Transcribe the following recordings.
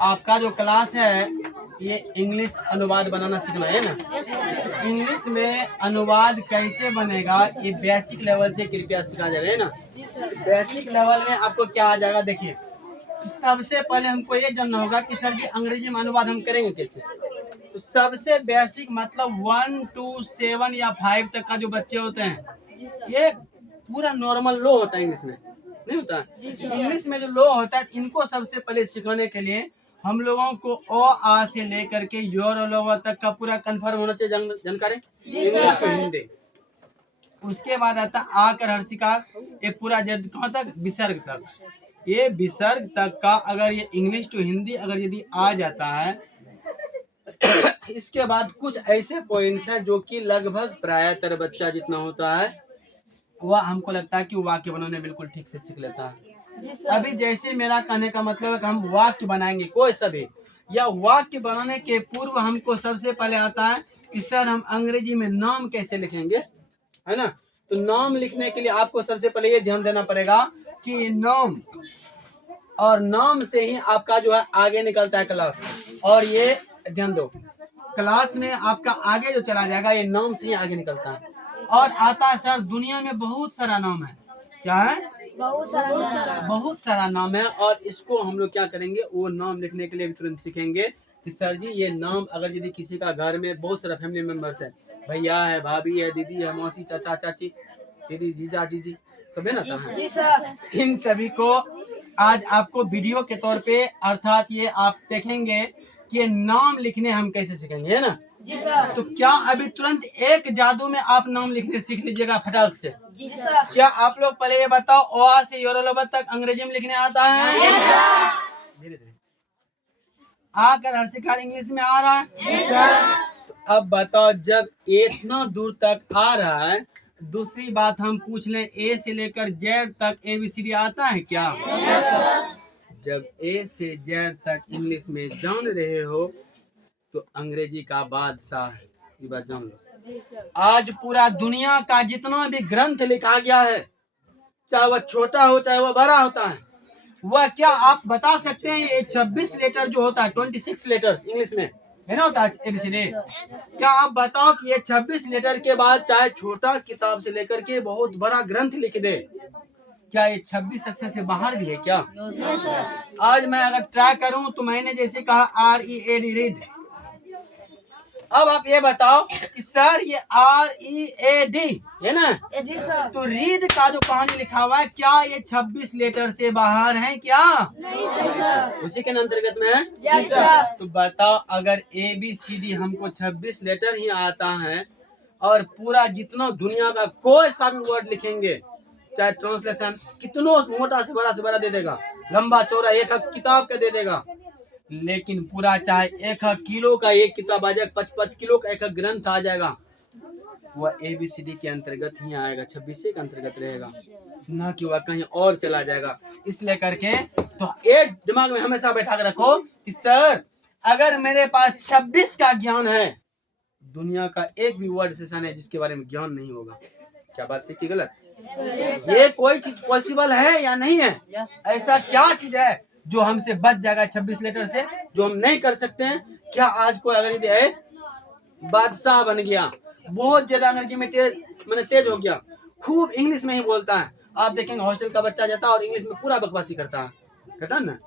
आपका जो क्लास है ये इंग्लिश अनुवाद बनाना सीखना है ना। इंग्लिश में अनुवाद कैसे बनेगा ये बेसिक लेवल से कृपया सिखा जाएगा, है ना। बेसिक लेवल में आपको क्या आ जाएगा देखिए। तो सबसे पहले हमको ये जानना होगा कि सर जी अंग्रेजी में अनुवाद हम करेंगे कैसे। तो सबसे बेसिक मतलब 1 to 7 या 5 तक का जो बच्चे होते हैं ये पूरा नॉर्मल लो होता है, इंग्लिश में नहीं होता है। इंग्लिश में जो लो होता है इनको सबसे पहले सिखाने के लिए हम लोगों को ओ आ से लेकर के योर ऑल ओवर तक का पूरा कंफर्म होना चाहिए जानकारी, इंग्लिश to हिंदी। उसके बाद आता आकर हर्षिकार, ये पूरा जब कहाँ तक विसर्ग तक, ये विसर्ग तक का अगर ये इंग्लिश टू हिंदी अगर यदि आ जाता है इसके बाद कुछ ऐसे पॉइंट्स हैं जो कि लगभग प्रायतर बच्चा जितना होता है वह हमको लगता है कि वाक्य बनाने बिल्कुल ठीक से सीख लेता है। अभी जैसे मेरा कहने का मतलब है कि हम वाक्य बनाएंगे कोई सभी, या वाक्य बनाने के पूर्व हमको सबसे पहले आता है कि सर हम अंग्रेजी में नाम कैसे लिखेंगे, है ना। तो नाम लिखने के लिए आपको सबसे पहले ये ध्यान देना पड़ेगा कि नाम, और नाम से ही आपका जो है आगे निकलता है क्लास। और ये ध्यान दो, क्लास में आपका आगे जो चला जाएगा ये नाम से ही आगे निकलता है। और आता है सर दुनिया में बहुत सारा नाम है, क्या है, बहुत सारा नाम है। और इसको हम लोग क्या करेंगे, वो नाम लिखने के लिए भी तुरंत सीखेंगे कि सर जी ये नाम अगर यदि किसी का घर में बहुत सारा फैमिली मेंबर्स है, भैया है, भाभी है, दीदी है, मौसी, चाचा चाची, दीदी, जीजा जीजी, सब है ना। इन सभी को आज आपको वीडियो के तौर पे अर्थात ये आप देखेंगे कि ये नाम लिखने हम कैसे सीखेंगे, है ना। तो क्या अभी तुरंत एक जादू में आप नाम लिखने सीख लीजिएगा फटाक से। क्या आप लोग पहले ये बताओ ओ आ से योर ऑल ओवर तक अंग्रेजी में लिखने आता है? धीरे धीरे आकर हर्षिकार इंग्लिश में आ रहा है। तो अब बताओ जब इतना दूर तक आ रहा है, दूसरी बात हम पूछ लें ए से लेकर जेड तक ABCD आता है क्या? जब ए से जेड तक इंग्लिश में जान रहे हो तो अंग्रेजी का बादशाह है, ये बात जान लो। आज पूरा दुनिया का जितना भी ग्रंथ लिखा गया है, चाहे वह छोटा हो चाहे वह बड़ा होता है, वह क्या आप बता सकते हैं ये 26 लेटर जो होता है 26 लेटर्स इंग्लिश में है ना होता है ABCD, क्या आप बताओ कि ये 26 लेटर के बाद चाहे छोटा किताब से लेकर के बहुत बड़ा ग्रंथ लिख दे, क्या ये 26 अक्षर से बाहर भी है क्या? आज मैं अगर ट्राई करूं तो मैंने जैसे कहा READ रीड। अब आप ये बताओ कि सर ये READ है ना, तो रीड का जो कहानी लिखा हुआ है क्या ये 26 लेटर से बाहर है क्या? नहीं उसी के अंतर्गत में है। तो बताओ अगर ABCD हमको 26 लेटर ही आता है और पूरा जितना दुनिया का कोई सा भी वर्ड लिखेंगे, चाहे ट्रांसलेशन कितना मोटा से बड़ा दे देगा, लंबा चौड़ा एक किताब का दे देगा, लेकिन पूरा चाहे 1 किलो का एक किताब आ जाए, 5 किलो का एक ग्रंथ आ जाएगा, वह ABCD के अंतर्गत ही आएगा, 26 के अंतर्गत रहेगा, ना कि वह कहीं और चला जाएगा। इसलिए करके तो एक दिमाग में हमेशा बैठा कर रखो कि सर अगर मेरे पास 26 का ज्ञान है, दुनिया का एक भी वर्ड सेशन है जिसके बारे में ज्ञान नहीं होगा। क्या बात है कि गलत? ये कोई चीज पॉसिबल है या नहीं है? ऐसा क्या चीज है जो हमसे बच जाएगा 26 लेटर से, जो हम नहीं कर सकते हैं? क्या आज कोई अगर यदि बादशाह बन गया, बहुत ज्यादा एनर्जी में तेज हो गया, खूब इंग्लिश में ही बोलता है, आप देखेंगे हॉस्टल का बच्चा जाता है और इंग्लिश में पूरा बकवासी करता है ना,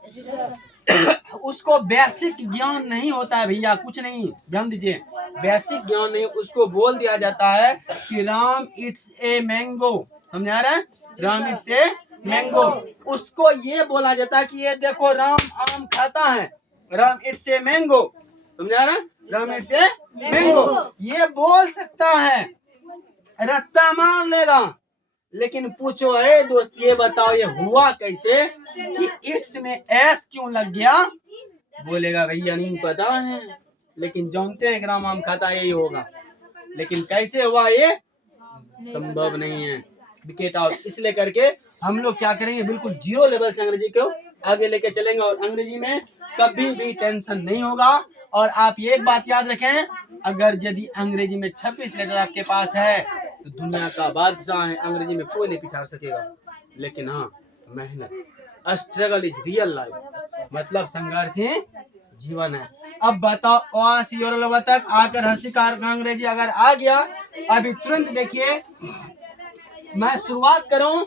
उसको बेसिक ज्ञान नहीं होता है भैया, कुछ नहीं, ध्यान दीजिए, बेसिक ज्ञान नहीं, उसको बोल दिया जाता है कि राम इट्स ए मैंगो, समझा रहे हैं, राम इट्स ए मैंगो, उसको ये बोला जाता है कि ये देखो राम आम खाता है, राम इट्स ए मैंगो, समझा रहे हैं, राम इट्स ए मैंगो, ये बोल सकता है, रट्टा मार लेगा, लेकिन पूछो है दोस्त ये बताओ ये हुआ कैसे कि इट्स में एस क्यों लग गया? बोलेगा भैया नहीं पता है, लेकिन जानते हैं ग्राम आम खाता यही होगा, लेकिन कैसे हुआ ये संभव नहीं है। Wicket out. इसलिए करके हम लोग क्या करेंगे, बिल्कुल जीरो लेवल से अंग्रेजी को आगे लेके चलेंगे और अंग्रेजी में कभी भी टेंशन नहीं होगा। और आप ये एक बात याद रखें, अगर यदि अंग्रेजी में 26 लेटर आपके पास है तो दुनिया का बादशाह है, अंग्रेजी में कोई नहीं पिछाड़ सकेगा। लेकिन हाँ, मेहनत, स्ट्रगल इज रियल लाइफ, मतलब संघर्ष ही जीवन है। अब बताओ अ से और ल तक आकर हर्षिकार का अंग्रेजी अगर आ गया, अभी तुरंत देखिए मैं शुरुआत करूं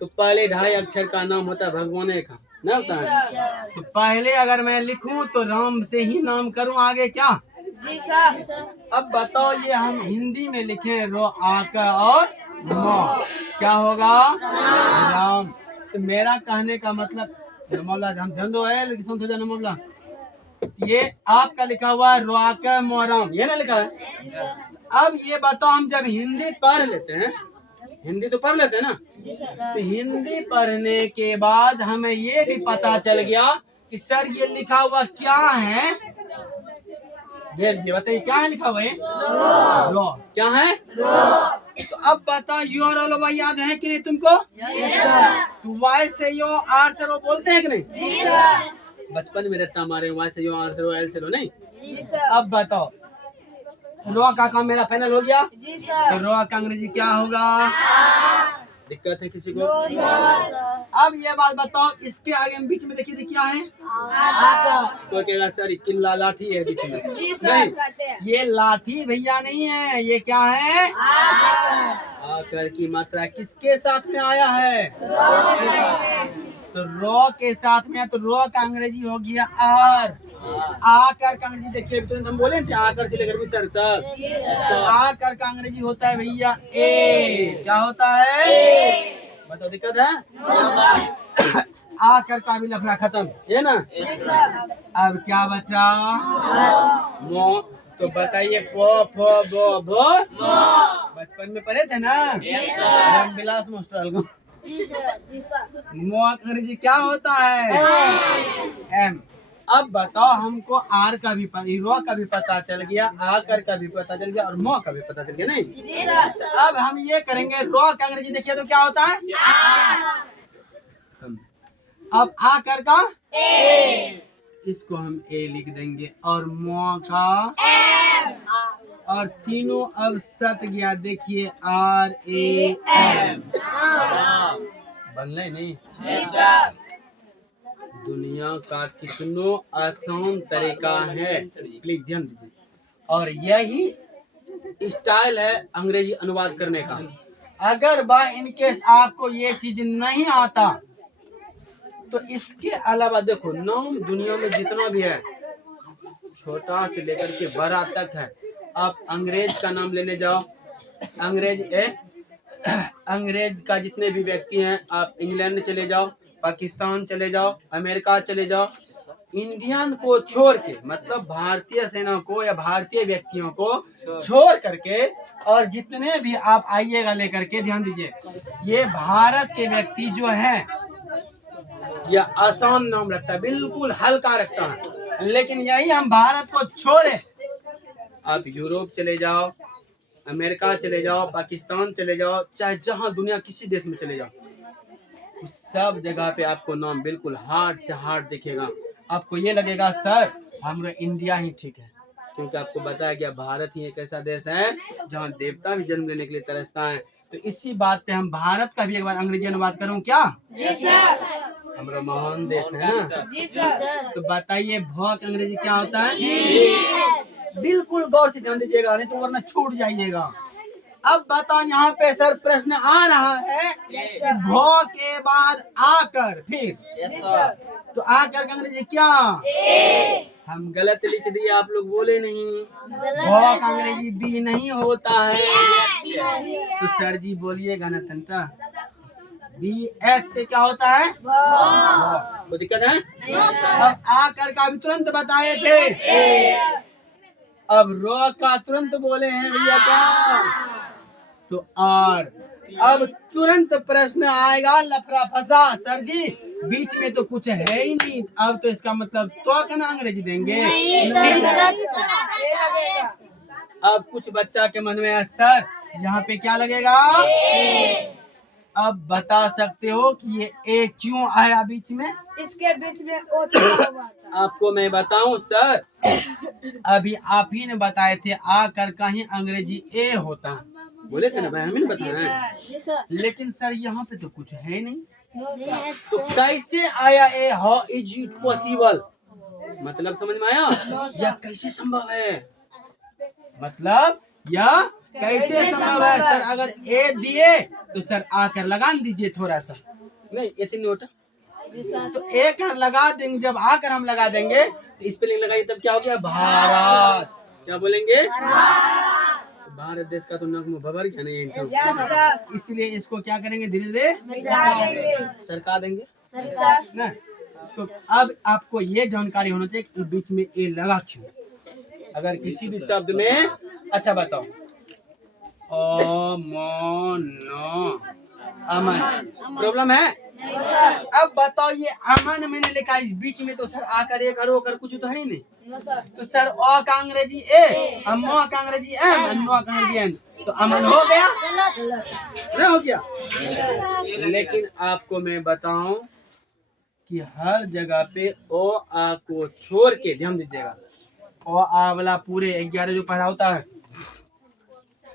तो पहले 2.5 अक्षर का नाम होता है भगवान का, ना होता है। तो पहले अगर मैं लिखूं तो राम से ही नाम करूं, आगे क्या? जी सर। अब बताओ ये हम हिंदी में लिखे रो आका और मो, क्या होगा? राम। तो मेरा कहने का मतलब नमोला हम धंधो है लेकिन संत हो जाए नमोला, ये आपका लिखा हुआ है रो आका मोराम, ये ना लिखा है। अब ये बताओ हम जब हिंदी पढ़ लेते हैं, हिंदी तो पढ़ लेते हैं ना, तो हिंदी पढ़ने के बाद हमें ये भी पता चल गया कि सर ये लिखा हुआ क्या है। बताइए क्या है लिखा हुआ है? रो। क्या है? तो अब बताओ यू और रो याद है कि नहीं तुमको? तो वाई से यो आर से रो बोलते हैं कि नहीं? बचपन में रट्टा मारे वाई से यो आर से रो एल से रो, नहीं? अब बताओ रो का काम मेरा फाइनल हो गया। तो रो का अंग्रेजी क्या होगा? दिक्कत है किसी को? अब ये बात बताओ इसके आगे बीच में देखिए क्या है? तो कहेगा सर किल्ला लाठी है बीच में, नहीं ये लाठी भैया नहीं है, ये क्या है? आकर की मात्रा किसके साथ में आया है? तो रो के साथ में है, तो रो का अंग्रेजी हो गया आर। आकर का अंग्रेजी देखिए तुरंत हम बोले थे आकर से लेकर भी सर तक, तो आकर का अंग्रेजी होता है भैया ए। क्या होता है? बताओ दिक्कत है? आकर का भी लफड़ा खत्म, ये ना। अब क्या बचा? मो। तो बताइए पो फो बो भो, बचपन में पढ़े थे ना रामविलास मास्टर को। मो अंग्रेजी क्या होता है? एम। अब बताओ हमको आर का भी रो का भी पता चल गया, आकर का भी पता चल गया और मो का भी पता चल गया, नहीं? अब हम ये करेंगे रो का अंग्रेजी देखिए तो क्या होता है? अब आकर का ए, इसको हम ए लिख देंगे और मो का एम, और तीनों अब सट गया देखिए आर ए एम। बनले नहीं? दुनिया का कितनो आसान तरीका है, प्लीज ध्यान दीजिए। और यही स्टाइल है अंग्रेजी अनुवाद करने का। अगर बाय इनकेस आपको ये चीज नहीं आता तो इसके अलावा देखो नाम दुनिया में जितना भी है छोटा से लेकर के बड़ा तक है। आप अंग्रेज का नाम लेने जाओ, अंग्रेज का जितने भी व्यक्ति हैं, आप इंग्लैंड चले जाओ, पाकिस्तान चले जाओ, अमेरिका चले जाओ, इंडियन को छोड़ के मतलब भारतीय सेना को या भारतीय व्यक्तियों को छोड़ करके और जितने भी आप आइएगा लेकर के, ध्यान दीजिए ये भारत के व्यक्ति जो हैं यह आसान नाम रखता है, बिल्कुल हल्का रखता है। लेकिन यही हम भारत को छोड़े, आप यूरोप चले जाओ, अमेरिका चले जाओ, पाकिस्तान चले जाओ, चाहे जहां दुनिया किसी देश में चले जाओ, उस सब जगह पे आपको नाम बिल्कुल हार्ड से हार्ड दिखेगा। आपको ये लगेगा सर हमारा इंडिया ही ठीक है, क्योंकि आपको बताया गया भारत ही एक ऐसा देश है जहां देवता भी जन्म लेने के लिए तरसता है। तो इसी बात पे हम भारत का भी एक बार अंग्रेजी अनुवाद करूं क्या? जी सर। हमारा महान देश है ना। जी सर। तो बताइए भौक अंग्रेजी क्या होता है? बिल्कुल गौर से ध्यान दीजिएगा, नहीं तो वरना छूट जाइएगा। अब बताओ यहाँ पे सर प्रश्न आ रहा है कि भौ के बाद आकर फिर तो आकर का अंग्रेजी क्या? हम गलत लिख दिए, आप लोग बोले नहीं। भौ का अंग्रेजी बी नहीं होता है। तो सर जी बोलिएगा ना तंटा, बी एच से क्या होता है? कोई दिक्कत है? अब आकर का भी तुरंत बताए थे, अब रो का तुरंत बोले हैं भैया क्या? तो आर। अब तुरंत प्रश्न आएगा लफड़ा फंसा, सर जी बीच में तो कुछ है ही नहीं, अब तो इसका मतलब तो क्या ना अंग्रेजी देंगे? अब कुछ बच्चा के मन में है सर यहाँ पे क्या लगेगा? अब बता सकते हो कि ये ए क्यों आया बीच में? इसके बीच में ओ आपको मैं बताऊं सर, अभी आप ही ने बताए थे आकर का ही अंग्रेजी ए होता है, बोले थे ना भाई, हमें बताया है। लेकिन सर यहाँ पे तो कुछ है नहीं, तो कैसे आया A? How is it possible? मतलब समझ में आया? यह कैसे संभव है? मतलब यह कैसे संभव है? सर अगर ए दिए तो सर आकर लगा दीजिए थोड़ा सा, नहीं इतनी नोट तो एक लगा देंगे। जब आकर हम लगा देंगे तो स्पेलिंग लगाइए, तब क्या हो गया? भारत। क्या बोलेंगे? भारत देश का तो नग्न भबर क्या नहीं, इसलिए इसको क्या करेंगे? धीरे धीरे सरका देंगे ना। तो अब आपको ये जानकारी होना चाहिए कि बीच में ए लगा क्यों। अगर किसी भी शब्द में, अच्छा बताओ, अमन प्रॉब्लम है? अब बताओ ये अमन मैंने लिखा इस बीच में, तो सर आकर एक और कर कुछ तो है ही नहीं। तो सर अ का अंग्रेजी ए, म का अंग्रेजी एम, न का अंग्रेजी एन, तो अमन हो गया? नहीं हो गया? लेकिन आपको मैं बताऊं कि हर जगह पे ओ आ को छोड़ के, ध्यान दीजिएगा, ओ आ वाला पूरे 11 जो पढ़ा होता है,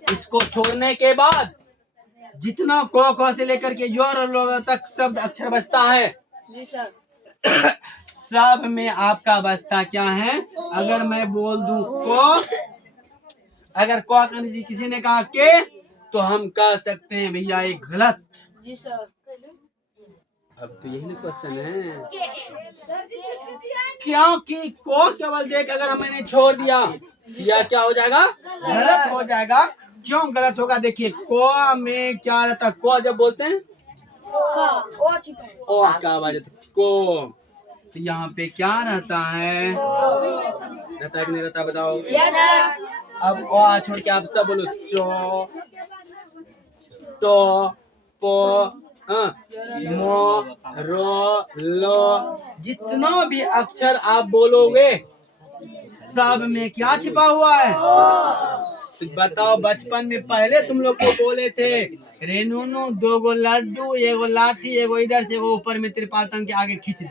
इसको छोड़ने के बाद जितना क से लेकर के योर और लो तक शब्द अक्षर बचता है, जी सर, सब में आपका बचता क्या है? अगर मैं बोल दूं को, अगर को किसी ने कहा के, तो हम कह सकते हैं भैया ये गलत। जी सर। अब तो यही ना क्वेश्चन है, क्योंकि को केवल देख अगर मैंने छोड़ दिया या क्या हो जाएगा? गलत हो जाएगा। क्यों गलत होगा? देखिए को में क्या रहता है? को जब बोलते हैं ओ क्या आवाज है को, तो यहाँ पे क्या रहता है? रहता है कि नहीं रहता? बताओ। अब ओ आ छोड़ के आप सब बोलो चो, तो, पो, मो, रो, लो, जितना भी अक्षर आप बोलोगे सब में क्या छिपा हुआ है? तो बताओ, बचपन में पहले तुम लोग को बोले थे रेनूनू 2 गो लड्डू, 1 गो लाठी, 1 गो इधर से 1 गो ऊपर में त्रिपाल टंग के आगे खींच दी।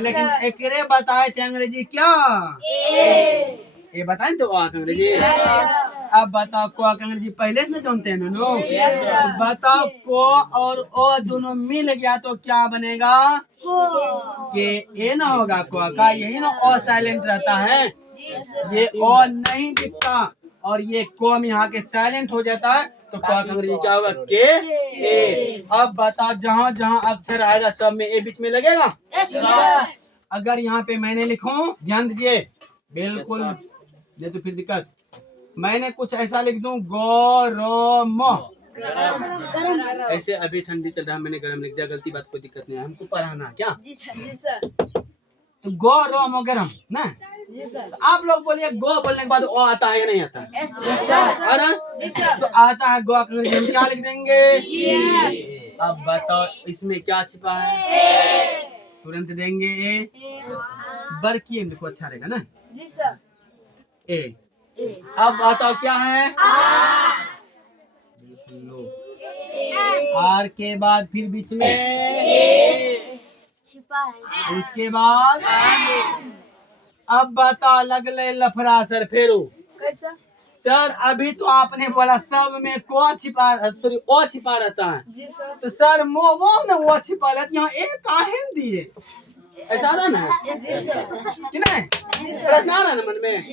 लेकिन एकरे बताए थे अंग्रेजी क्या? ये बताए तो अंग्रेजी। अब बताओ को अंग्रेजी पहले से जानते हैं नो? बताओ को और ओ दोनों मिल गया तो क्या बनेगा? के ए ना होगा को का, यही ना ओ साइलेंट रहता है, ये ओ नहीं दिखता और ये को में यहाँ के साइलेंट हो जाता है, तो को अंग्रेजी क्या होगा? के ए। अब बताओ जहाँ जहाँ अक्षर आएगा सब में ए बीच में लगेगा? अगर यहाँ पे मैंने लिखूं, ध्यान दीजिए बिल्कुल, नहीं तो फिर दिक्कत। मैंने कुछ ऐसा लिख दूं गौरम, ऐसे अभी ठंडी चल रहा है, मैंने गरम लिख दिया, गलती बात, कोई दिक्कत नहीं है, हमको पढ़ाना क्या? जी सर। तो गौरम गरम ना। जी सर। तो आप लोग बोलिए गो बोलने के बाद ओ आता है या नहीं आता है? तो आता है। गो हम क्या लिख देंगे? अब बताओ इसमें क्या छिपा है? तुरंत देंगे ए, बरकी देखो अच्छा रहेगा ना। जी सर। ए। अब बताओ क्या है? लो। आर के बाद फिर बीच में छिपा है। उसके बाद अब बता लगले लफड़ा सर फेरू। कैसा? सर अभी तो आपने बोला सब में को छिपा, सॉरी ओ छिपा रहता है। जी सर। तो सर वो ना वो छिपा रहता है, यहाँ एक काहे दिए? ऐसा रहा ना कि नहीं? प्रश्न आ रहा ना मन में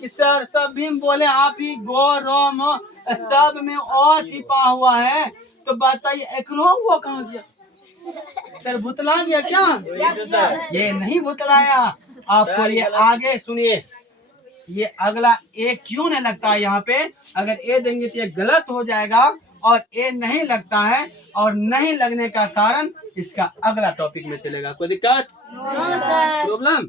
कि सर सब भी बोले आप ही गो रोम सब में ओ छिपा हुआ है, तो बताइए एकरो वो कहाँ गया? सर भुतला गया क्या? ये नहीं भुतलाया आपको। ये आगे सुनिए, ये अगला ए क्यों नहीं लगता है यहाँ पे? अगर ए देंगे तो ये गलत हो जाएगा, और ए नहीं लगता है, और नहीं लगने का कारण इसका अगला टॉपिक में चलेगा। कोई दिक्कत? प्रॉब्लम?